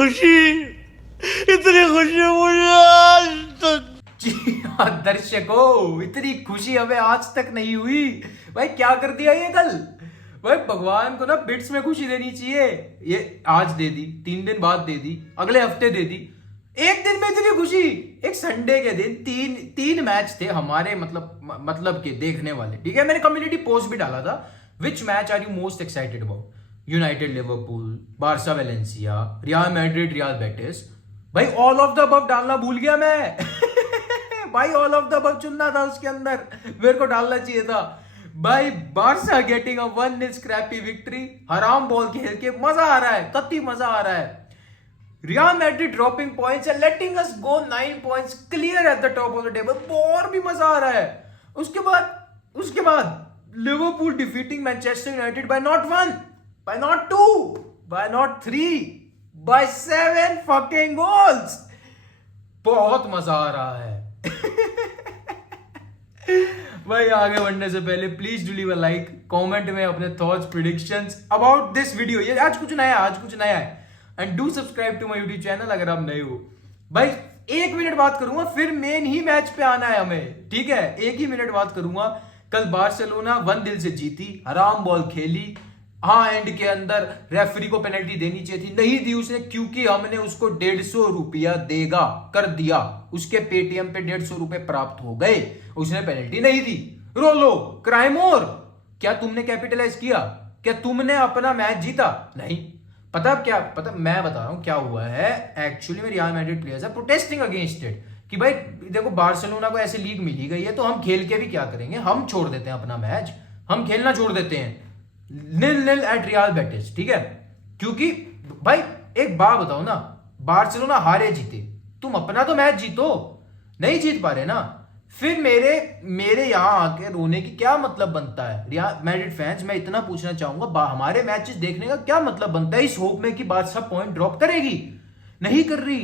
इतनी खुशी मुझे आज तक। जी हाँ दर्शकों, इतनी खुशी हमें आज तक नहीं हुई। भाई क्या कर दिया ये कल। भाई भगवान को ना बिट्स में खुशी देनी चाहिए। ये आज दे दी, 3 दिन बाद दे दी, अगले हफ्ते दे दी, एक दिन में इतनी खुशी। एक संडे के दिन तीन मैच थे हमारे मतलब के देखने वाले। ठीक है, मैंने कम्युनिटी पोस्ट भी डाला था, which match are you most excited about? United Liverpool, Barca Valencia, Real Madrid Real Betis. भाई ऑल ऑफ द अबव डालना भूल गया मैं। भाई ऑल ऑफ द अबव चुनना था उसके अंदर, मेरे को डालना चाहिए था। भाई Barca getting a 1-0 scrappy victory. हराम बॉल खेल के मजा आ रहा है, कत्ती मजा आ रहा है। Real Madrid dropping points and letting us go 9 points clear at the top of the table. और भी मजा आ रहा है। उसके बाद Liverpool defeating Manchester United by nought 1, by nought 2, by nought 3, by 7 fucking goals. बहुत मजा आ रहा है। भाई आगे बढ़ने से पहले please do leave a like, comment में अपने thoughts, predictions about this video. ये आज कुछ नया है। And do subscribe to my YouTube channel अगर आप नए हो। भाई 1 मिनट बात करूंगा, फिर मेन ही मैच पे आना है हमें। ठीक है, 1 ही मिनट बात करूंगा। कल बार्सिलोना 1-0 से जीती, हराम बॉल खेली। हाँ, एंड के अंदर रेफरी को पेनल्टी देनी चाहिए थी, नहीं दी उसने, क्योंकि हमने उसको 150 रुपया देगा कर दिया। उसके पेटीएम पे 150 रुपए प्राप्त हो गए, उसने पेनल्टी नहीं दी। रो लो, क्राइम और क्या तुमने कैपिटलाइज किया? क्या तुमने अपना मैच जीता? नहीं। पता मैं बता रहा हूं क्या हुआ है। एक्चुअली में Real Madrid players are protesting against it कि भाई देखो बार्सिलोना को ऐसे लीग मिली गई है, तो हम खेल के भी क्या करेंगे, हम छोड़ देते हैं अपना मैच, हम खेलना छोड़ देते हैं 0-0 एट रियल बेटिस। ठीक है, क्योंकि भाई एक बात बताओ ना, बार्सिलोना हारे जीते, तुम अपना तो मैच जीतो, नहीं जीत पा रहे ना, फिर मेरे यहां आके रोने की क्या मतलब बनता है? रियल मैड्रिड फैंस, मैं इतना पूछना चाहूंगा, हमारे मैचेस देखने का क्या मतलब बनता है इस होप में कि बारसा पॉइंट ड्रॉप करेगी? नहीं कर रही।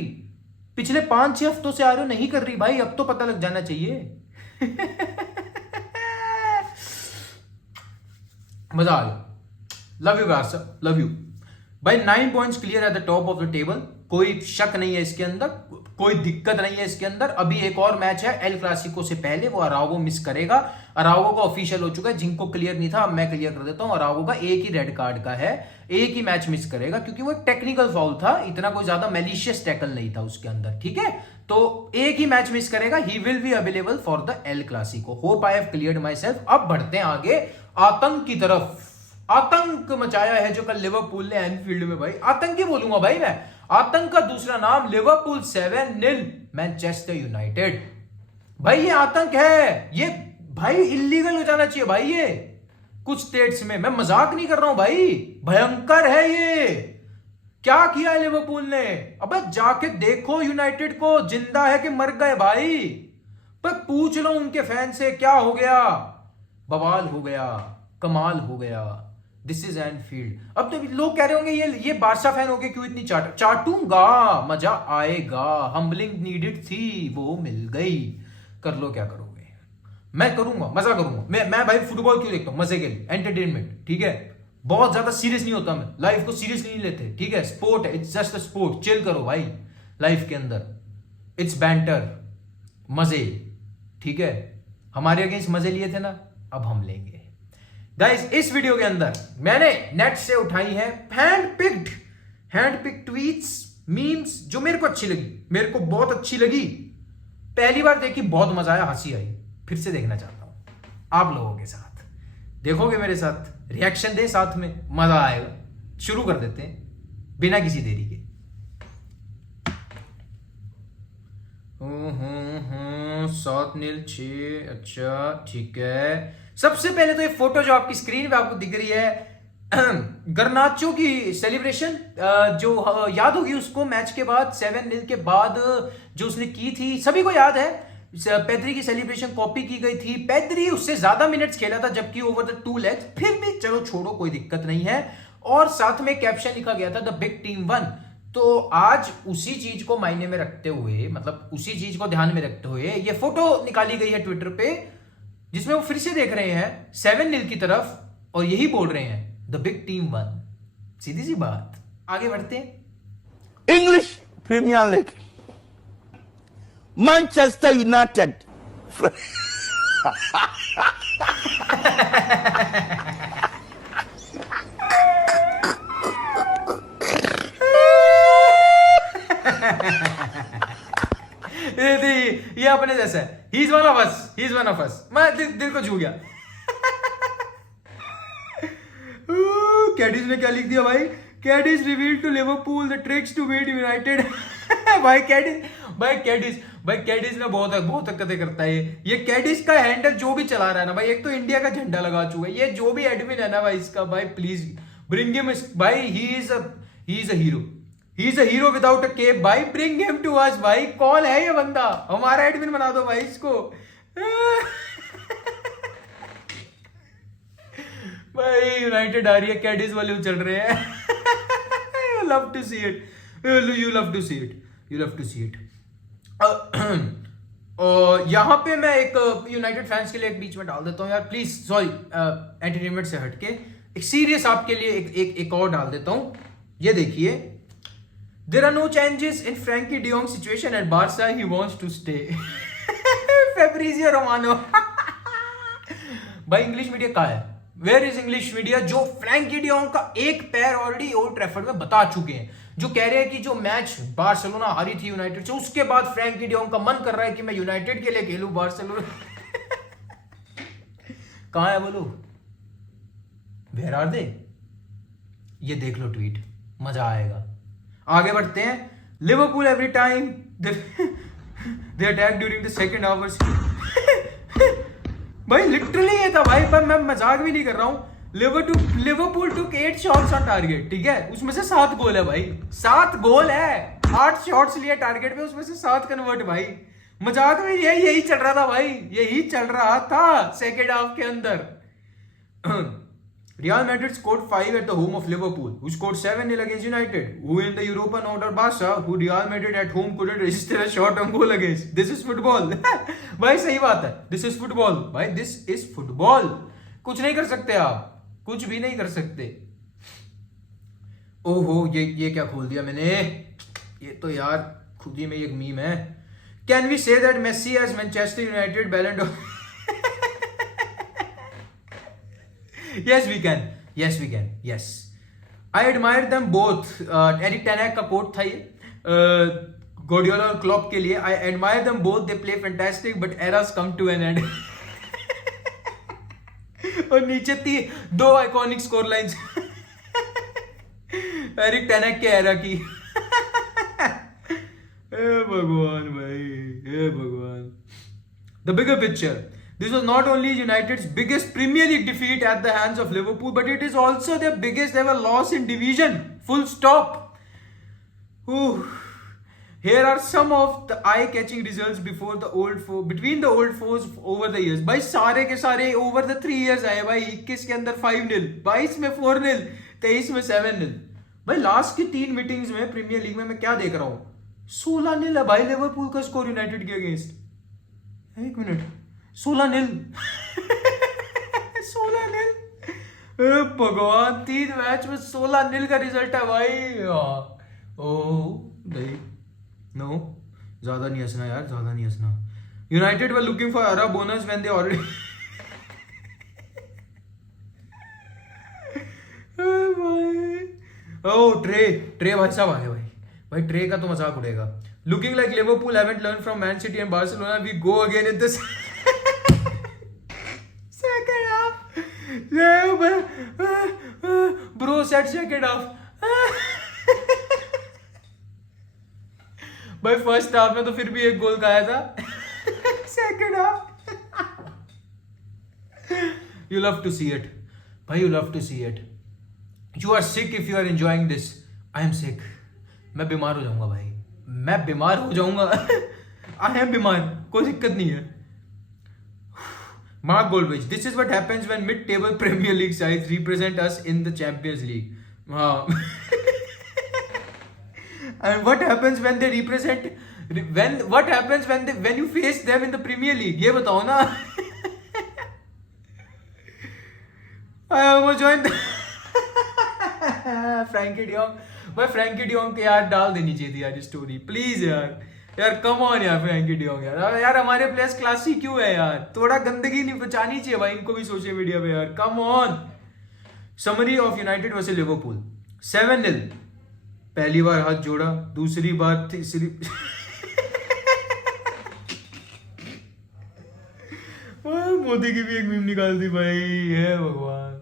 पिछले 5-6 हफ्तों से आ रहे हो, नहीं कर रही। भाई अब तो पता लग जाना चाहिए। मजा आ गया। Love you Barça, love you. भाई 9 points clear at the top of the table, कोई शक नहीं है इसके अंदर, कोई दिक्कत नहीं है इसके अंदर। अभी एक और मैच है एल क्लासिको से पहले, वो अराउगो मिस करेगा। अराउगो का ऑफिशियल हो चुका है, जिनको क्लियर नहीं था अब मैं क्लियर कर देता हूं। अराउगो का एक ही रेड कार्ड का है, एक ही मैच मिस करेगा, क्योंकि वो एक टेक्निकल फाउल था, इतना कोई ज्यादा मैलिशियस टैकल नहीं था उसके अंदर। ठीक है, तो एक ही मैच मिस करेगा। He will be available for the El Clasico. Hope I have cleared my self. अब बढ़ते हैं आगे आतंक की तरफ। आतंक मचाया है जो कल लिवरपूल ने एनफील्ड में। भाई आतंक ही बोलूंगा भाई मैं। आतंक का दूसरा नाम लिवरपूल 7-0 मैनचेस्टर यूनाइटेड। भाई ये आतंक है, ये भाई इलीगल हो जाना चाहिए भाई। ये कुछ स्टेट्स में, मैं मजाक नहीं कर रहा हूं भाई, भयंकर है ये। क्या किया है लिवरपूल ने? अबे जाके देखो यूनाइटेड को, जिंदा है कि मर गए भाई। पर पूछ लो उनके फैन से, क्या हो गया? बवाल हो गया, कमाल हो गया। This is Enfield. अब तो लोग कह रहे होंगे ये बारसा फैन हो गए, क्यों इतनी चाटूंगा, मजा आएगा। हम्बलिंग नीडेड थी, वो मिल गई। कर लो क्या करोगे, मैं करूंगा, मजा करूंगा। मैं भाई फुटबॉल क्यों देखता हूं? मजे के लिए, एंटरटेनमेंट। ठीक है, बहुत ज्यादा सीरियस नहीं होता मैं, लाइफ को सीरियस नहीं लेते। ठीक है, स्पोर्ट है, it's just a sport. Chill करो भाई लाइफ के अंदर, इट्स बैंटर, मजे। ठीक है, हमारे अगेंस्ट मजे लिए थे ना, अब हम लेंगे। गाइस इस वीडियो के अंदर मैंने नेट से उठाई है हैंड पिक्ड ट्वीट्स, मीम्स जो मेरे को अच्छी लगी, मेरे को बहुत अच्छी लगी। पहली बार देखी, बहुत मजा आया, हंसी आई, फिर से देखना चाहता हूं आप लोगों के साथ। देखोगे मेरे साथ, रिएक्शन दे साथ में, मजा आएगा। शुरू कर देते हैं बिना किसी देरी के। 7-6, अच्छा ठीक है। सबसे पहले तो ये फोटो जो आपकी स्क्रीन पे आपको दिख रही है, गर्नाचो की सेलिब्रेशन, जो याद होगी उसको मैच के बाद 7-0 के बाद जो उसने की थी, सभी को याद है। पेद्री की सेलिब्रेशन कॉपी की गई थी। पेद्री उससे ज्यादा मिनट्स खेला था, जबकि ओवर द 2 लेग्स, फिर भी चलो छोड़ो, कोई दिक्कत नहीं है। और साथ में कैप्शन लिखा गया था, द बिग टीम वन। तो आज उसी चीज को मायने में रखते हुए, मतलब उसी चीज को ध्यान में रखते हुए ये फोटो निकाली गई है ट्विटर पे, जिसमें वो फिर से देख रहे हैं 7-0 की तरफ और यही बोल रहे हैं द बिग टीम वन। सीधी सी बात, आगे बढ़ते हैं। English Premier League, Manchester United. ये अपने जैसा है. He is one of us. He is one of us. मैं दिल को छू गया. कैडिस ने क्या लिख दिया भाई? Cadiz revealed to Liverpool the tricks to beat United. भाई कैडिस ना बहुत हरकतें करता है. ये कैडिस का हैंडल जो भी चला रहा है ना भाई, एक तो इंडिया का झंडा लगा चुका है. ये जो भी एडमिन है ना भाई इसका, भाई प्लीज ब्रिंग हिम. भाई he is a hero. He is a hero without a cape. भाई ब्रिंग हिम टू अस. भाई कौन है ये बंदा? हमारा एडमिन बना दो भाई इसको. भाई यूनाइटेड आ रही है, कैडिस वाले चल रहे हैं. Love to see it. You love to see it. यहां पे मैं एक यूनाइटेड फैंस के लिए एक बीच में डाल देता हूं यार, प्लीज. सॉरी, एंटरटेनमेंट से हटके एक सीरियस आपके लिए एक और डाल देता हूं. ये देखिए, there are no changes in Frenkie de Jong situation at Barca. He wants to stay. Fabrizio Romano. भाई इंग्लिश मीडिया कहां है? वेयर इज इंग्लिश मीडिया जो फ्रैंकी डियोंग का एक पैर ऑलरेडी ओल्ड ट्रैफर्ड में बता चुके हैं, जो कह रहे हैं कि जो मैच बार्सिलोना हारी थी यूनाइटेड से, उसके बाद फ्रैंकी डियोंग का मन कर रहा है कि मैं यूनाइटेड के लिए खेलूं बार्सिलोना. कहां है वो लोग? Where are they? ये देख लो ट्वीट, मजा आएगा. आगे बढ़ते हैं. Liverpool every time they attack during the second half. भाई लिटरली ये था भाई, पर मैं मजाक भी नहीं कर रहा हूं. Liverpool took 8 shots on target. ठीक है, उसमें से 7 गोल है भाई. 7 गोल है. 8 शॉट्स लिए टारगेट पे, उसमें से 7 कन्वर्ट. भाई मजाक में यही चल रहा था भाई, यही चल रहा था सेकेंड हाफ के अंदर. Real Madrid scored 5 at the home of Liverpool, who scored 7-0 against United, who in the Europa order Barca, who Real Madrid at home couldn't register a shot on goal against. This is football. भाई सही बात है, this is football. भाई this is football. कुछ नहीं कर सकते आप, कुछ भी नहीं कर सकते. ओहो, ये क्या खोल दिया मैंने? ये तो यार खुद ही में एक मीम है. Can we say that Messi has Manchester United Ballon d'Or? Yes, we can. Yes. I admire them both. Eric Ten Hag का कोट था ये, Guardiola और Klopp के लिए. I admire them both. They play fantastic, but eras come to an end. और नीचे थी 2 iconic score lines Eric ten Hag के एरा की. भगवान भाई, हे भगवान. The bigger picture. This was not only United's biggest Premier League defeat at the hands of Liverpool, but it is also their biggest ever loss in division. Full stop. Here are some of the eye-catching results between the old foes over the years. भाई सारे के सारे over the 3 years आए भाई. 21 के अंदर 5-0, 22 में 4-0, 23 में 7-0. भाई लास्ट की 3 मीटिंग्स में प्रीमियर लीग में मैं क्या देख रहा हूँ? 16-0 है भाई लिवरपूल का स्कोर यूनाइटेड के अगेंस्ट. 1 मिनट, 16-0. 16-0. भगवान, 3 मैच में 16-0 का रिजल्ट है भाई. नहीं, नो, ज्यादा नहीं हंसना यार, ज्यादा नहीं हंसना. United were looking for era bonus when they already. ट्रे भाई साहब आए भाई ट्रे का तो मजाक उड़ेगा. Looking like Liverpool haven't learn from Man City and Barcelona. We go again in this second half. Bro said second half. भाई फर्स्ट हाफ में तो फिर भी 1 गोल खाया था. Second half. You love to see it. भाई you love to see it. You are sick if you are enjoying this. I am sick. मैं बीमार हो जाऊंगा भाई, मैं बीमार हो जाऊंगा. I am बीमार, कोई दिक्कत नहीं है. Mark Goldwich, this is what happens when mid-table Premier League sides represent us in the Champions League. And what happens when they represent? What happens when you face them in the Premier League? ये बताओ ना. I almost joined Frankie de Jong. भाई Frenkie de Jong के यार डाल देनी चाहिए थी यार स्टोरी, प्लीज यार कम ऑन यार फ्रैंकी डियोंग यार हमारे प्लेयर्स क्लासी क्यों है यार, थोड़ा गंदगी नहीं बचानी चाहिए भाई इनको भी सोशल मीडिया पे यार, come on. Summary of United versus Liverpool 7-0, पहली बार हाथ जोड़ा, दूसरी बार तीसरी मोदी की भी एक मीम निकाल दी भाई, है भगवान।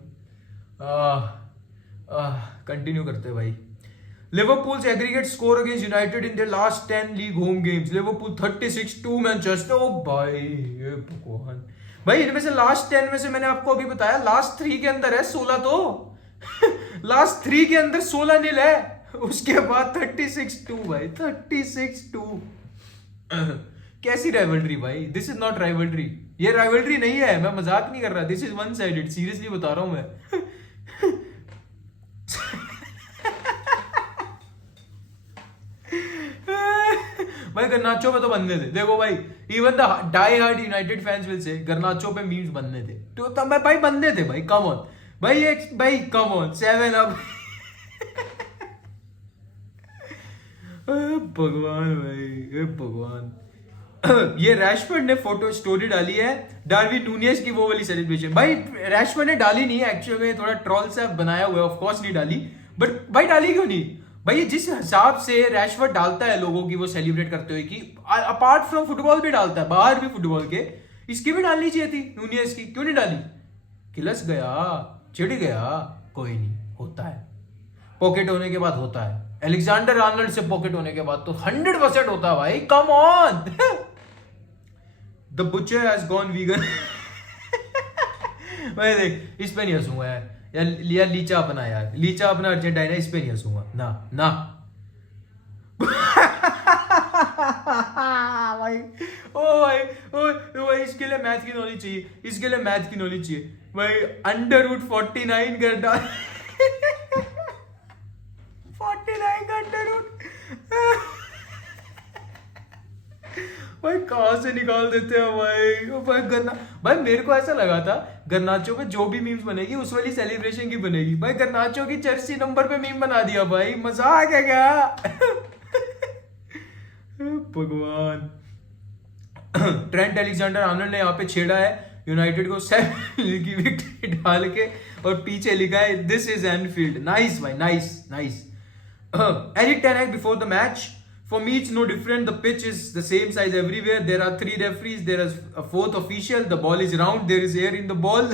कंटिन्यू करते हैं भाई। Liverpool's aggregate score against United in the last 10 league home games, Liverpool 36-2 Manchester. ओ भाई ये भगवान, भाई इनमें से लास्ट 10 में से मैंने आपको अभी बताया लास्ट 3 के अंदर है 16 तो लास्ट 3 के अंदर 16-0 है, उसके बाद 36-2 भाई, 36-2 कैसी राइवलरी भाई, दिस इज नॉट राइवलरी, ये राइवलरी नहीं है, मैं मजाक नहीं कर रहा, this is one sided, seriously बता रहा हूं मैं भाई गर्नाचो पे तो बनने थे, देखो भाई even the die hard United fans will say Garnacho पे मीम्स बनने थे, तो तब मैं भाई बनने थे भाई, कम ऑन भाई, एक भाई कम ऑन 7 अब भगवान भाई भगवान ये रैशफोर्ड ने फोटो स्टोरी डाली है डार्विन नूनियस की वो वाली सेलिब्रेशन, भाई रैशफोर्ड ने डाली नहीं है एक्चुअली में, थोड़ा ट्रोल से बनाया हुआ है, ऑफ कोर्स नहीं डाली, बट भाई डाली क्यों नहीं भाई, जिस हिसाब से रैशफोर्ड डालता है लोगों की वो सेलिब्रेट करते हुए कि अपार्ट फ्रॉम फुटबॉल भी डालता है, बाहर भी फुटबॉल के, इसकी भी डालनी चाहिए थी नूनियस की, क्यों नहीं डाली, किलस गया चिढ़ गया, कोई नहीं होता है, पॉकेट होने के बाद होता है, अलेक्जेंडर आर्नल्ड से पॉकेट होने के बाद तो 100% होता है भाई, come on the butcher has gone vegan भाई देख इस पे नहीं हंसूंगा यार लीचा अपना यार, लीचा अपना अर्जेंटाइन है, इस पे नहीं हंसूंगा ना ना भाई ओ भाई इसके लिए मैथ की नॉलेज चाहिए, इसके लिए मैथ की नॉलेज चाहिए भाई, अंडर रूट 49 कर डाल 49 का अंडर रूट भाई कहां से निकाल देते हैं भाई, ओ भाई भाई मेरे को ऐसा लगा था गर्नाचो पे जो भी मीम्स बनेगी उस वाली सेलिब्रेशन की बनेगी, भाई गर्नाचो की जर्सी नंबर पे मीम बना दिया भाई, मजाक है क्या भगवान ट्रेंट अलेक्जेंडर आर्नल्ड ने यहाँ पे छेड़ा है यूनाइटेड को 7 की विक्ट्री डाल के, और पीछे लिखा है दिस इज एनफील्ड, नाइस भाई nice nice. Eric Ten Hag before the match, for me it's no different, the pitch is the same size everywhere, there are 3 referees, there is a 4th official, the ball is round, there is air in the ball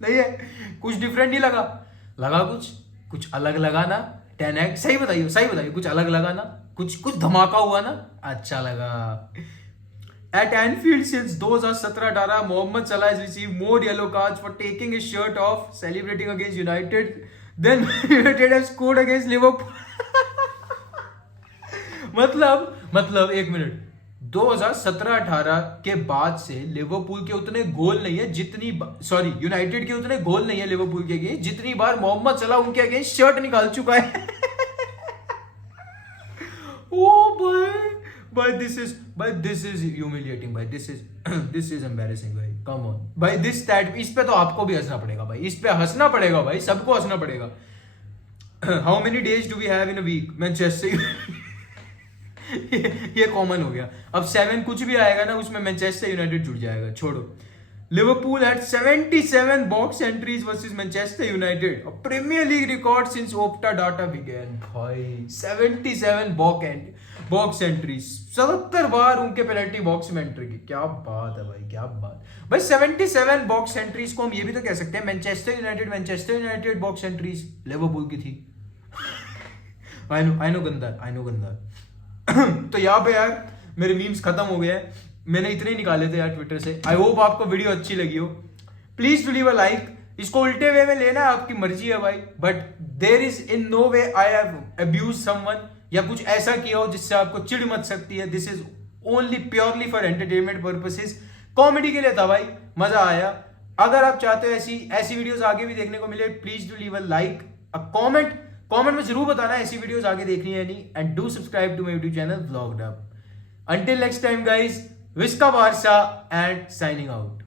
नहीं है कुछ different नहीं लगा, लगा कुछ अलग लगा ना, टेन हैग सही बताइए कुछ अलग लगा ना, कुछ धमाका हुआ ना, अच्छा लगा। At Anfield since 2017-18, Mohamed Salah has received more yellow cards for taking his shirt off, celebrating against United, then United have scored against Liverpool. मतलब एक मिनट, 2017-18 के बाद से लिवरपूल के उतने गोल नहीं है जितनी, सॉरी यूनाइटेड के उतने गोल नहीं है लिवरपूल के अगेंस्ट जितनी बार मोहम्मद सलाह उनके अगेंस्ट शर्ट निकाल चुका है ओ भाई this is humiliating भाई, this is embarrassing भाई, come on भाई, this stat इस पे तो आपको भी हंसना पड़ेगा भाई, इस पे हंसना पड़ेगा भाई, सबको हंसना पड़ेगा। How many days do we have in a week? Manchester ये कॉमन हो गया, अब 7 कुछ भी आएगा ना उसमें मैनचेस्टर यूनाइटेड जुड़ जाएगा, छोड़ो। Liverpool had 77 box entries versus Manchester United, a Premier League record since Opta data began. भाई 77 बॉक्स एंट्रीज, 77 बार उनके पेनल्टी बॉक्स में एंट्री की, क्या बात है भाई, क्या बात भाई। 77 बॉक्स एंट्रीज को हम ये भी तो कह सकते हैं Manchester United box entries Liverpool की थी आई नो गंदा तो यहाँ पे यार मेरे मीम्स खत्म हो गए हैं, मैंने इतने ही निकाले थे यार ट्विटर से। आई होप आपको वीडियो अच्छी लगी हो, please to leave a like, इसको उल्टे वे में लेना है आपकी मर्जी है भाई, but there is in no way I have abuse someone या कुछ ऐसा किया हो जिससे आपको चिढ़ मच सकती है, this is only purely for entertainment purposes, comedy के लिए था भाई, मजा आया। अगर आप चाहते हो ऐसी वीडियोस आगे भी देखने को मिले, please do leave a like, a comment में जरूर बताना ऐसी वीडियोस आगे देखनी है नहीं, and do subscribe to my YouTube channel vlogged up. Until next time guys, Visca Barca and signing out.